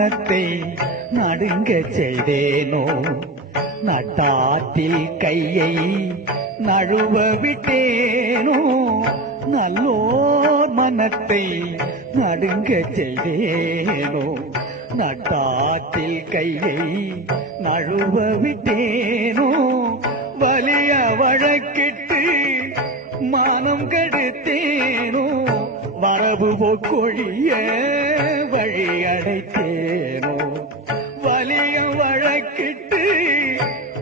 மனத்தை நடுங்க செய்தேனோ நட்டாற்றில் கையை நழுவ விட்டேனோ நல்லோர் மனத்தை நடுங்க செய்தேனோ நட்டாற்றில் கையை நழுவ விட்டேனோ வலிய வழக்கிட்டு மானம் கெடுத்தேனோ வரவு போக்கொழிய வழி அடைத்தேனோ வலிய வழக்கிட்டு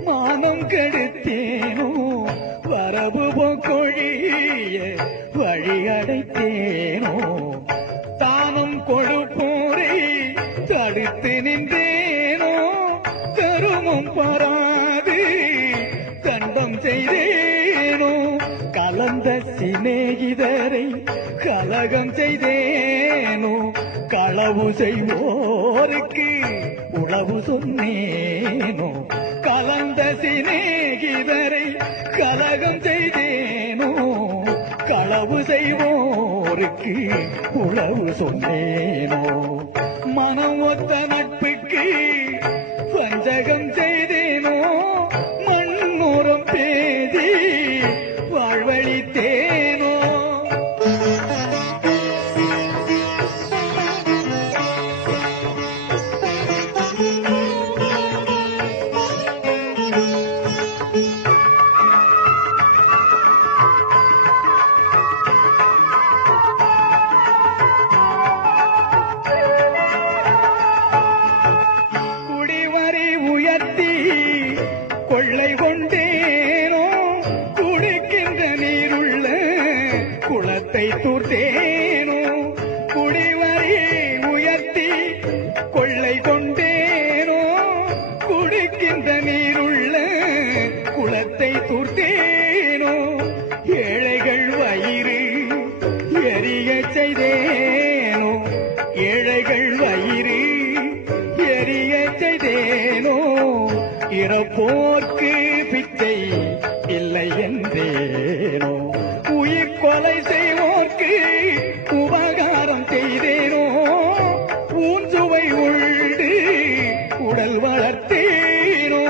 மானம் கெடுத்தேனோ வரவு போக்கொழிய வழி அடைத்தேனோ தானும் கொடுப்போரை தடுத்து நின்றேனோ கருமம் பராது தண்டம் செய்தேனோ கலந்த சிநேகிதரை கலகம் செய்தேனோ களவு செய்வோருக்கு உளவு சொன்னேனோ கலந்த சிநேகிதரை கலகம் செய்தேனோ களவு செய்வோருக்கு உளவு சொன்னேனோ மனம் ஒத்த நட்புக்கு வஞ்சகம் செய்தேனோ மண்ணோரம் பேதி வாழ்வழித்தேனோ குடிவரி உயர்த்தி கொள்ளை கொண்டேனோ குடிக்கின்ற நீருள்ள குளத்தை தூர்த்தேனோ குடிவரி உயர்த்தி கொள்ளை கொண்டேனோ குடிக்கின்ற நீருள்ள குளத்தை தூர்த்தேனோ ஏழைகள் வயிறு எரிய செய்தேனோ ஏழைகள் வயிறு எரிய செய்தேனோ இறப்போர்க்கு பிச்சை இல்லை என்றேனோ உயிர் கொலை செய்வோர்க்கு உபகாரம் செய்தேனோ ஊன்சுவை உண்டு உடல் வளர்த்தேனோ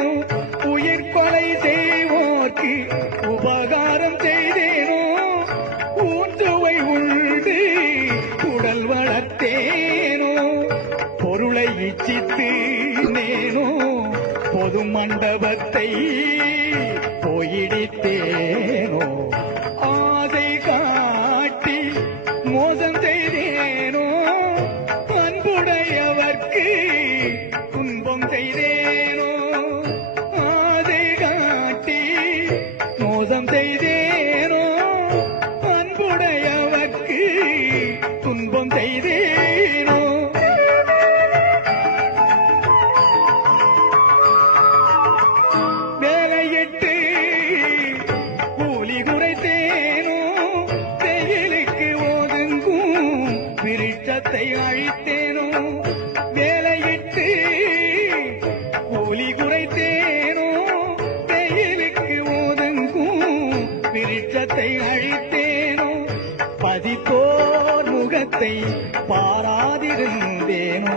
உயிர் கொலை செய்வோர்க்கு உபகாரம் செய்தேனோ ஊன்சுவை உண்டு உடல் வளர்த்தேனோ பொருளை இச்சித்து நேனோ பொது மண்டபத்தை போயிடித்தேனோ ஆசை காட்டி மோசம் செய்தேனோ அன்புடையவர்க்கு துன்பம் செய்தேனோ ஆசை காட்டி மோசம் செய்தேனோ அன்புடையவர்க்கு துன்பம் செய்தேனோ வேலையிட்டு கூலி குறைத்தேனோ வெயிலுக்கு ஒதுங்கும் விருட்சத்தை அழித்தேனோ வேலையிட்டு கூலி குறைத்தேனோ வெயிலுக்கு ஒதுங்கும் விருட்சத்தை அழித்தேனோ பதித்தோர் முகத்தை பாராதிருந்தேனோ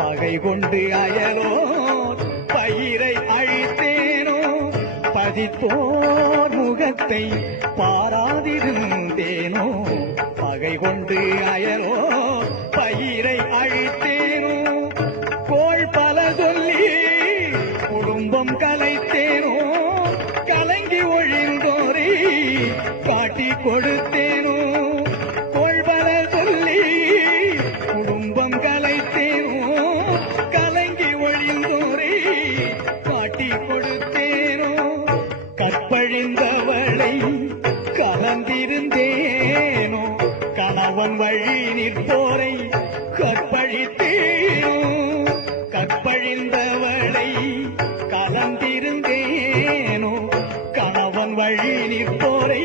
பகை கொண்டு அயலோர் பயிரை அழித்தேனோ பதித்தோர் முகத்தை பாராதிருந்தேனோ பகை கொண்டு அயலோ பயிரை அழித்தேனோ கோள் பல சொல்லி குடும்பம் கலைத்தேனோ கலங்கி ஒழிந்தோரை காட்டி கொடுத்தேனோ கோள் பல சொல்லி குடும்பம் கலைத்தேனோ கலங்கி ஒழிந்தோரை காட்டி கொடுத்தேனோ கற்பழிந்தவளை கலந்திருந்தேனோ கணவன் வழி நிற்போரை கற்பழித்தேனோ கற்பழிந்தவளை கலந்திருந்தேனோ கணவன் வழி நிற்போரை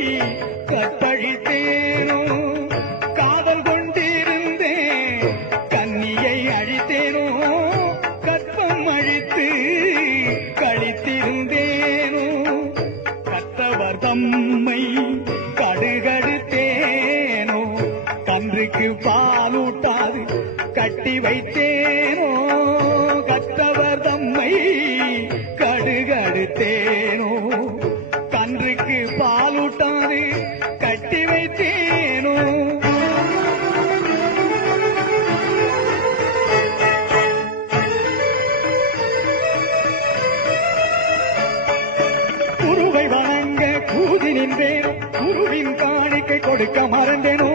கற்பழித்தேனோ காதல் கொண்டிருந்தேன் கன்னியை அழித்தேனோ கற்பம் அழித்து கழித்திருந்தேனோ கற்றவர் தம்மை கடுகடுத்தேனோ கன்றுக்கு பாலூட்டாது கட்டி வைத்தேனோ குருவின் காணிக்கை கொடுக்க மறந்தேனோ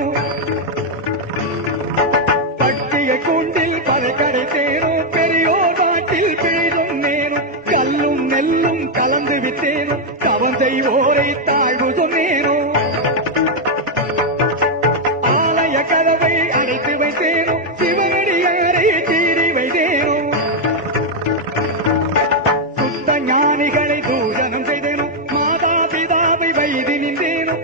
பட்டிய கூண்டில் பதை கடைத்தேனோ பெரியோர் நாட்டில் பிழை சொன்னேனோ கல்லும் நெல்லும் கலந்து விட்டேனோ தவம் செய்வோரை தாழ்வு சொன்னேனோ ஆலய கதவை அடைத்து வைத்தேனோ சிவனடியாரை தீரி வைத்தேனோ சுத்த ஞானிகளை தூஷணம் செய்தேனோ மாதா பிதாவை வைத்து நின்றேனோ